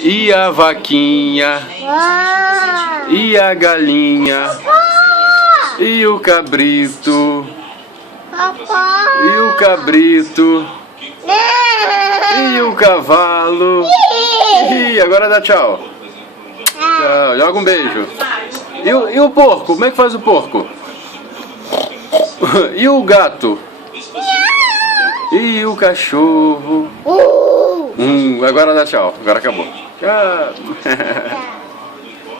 E a vaquinha. E a galinha. E o cabrito. E o cabrito. E o cavalo. E agora dá tchau. Tchau, joga um beijo. E o porco? Como é que faz o porco? E o gato? E o cachorro? Agora dá tchau. Agora acabou. Tchau.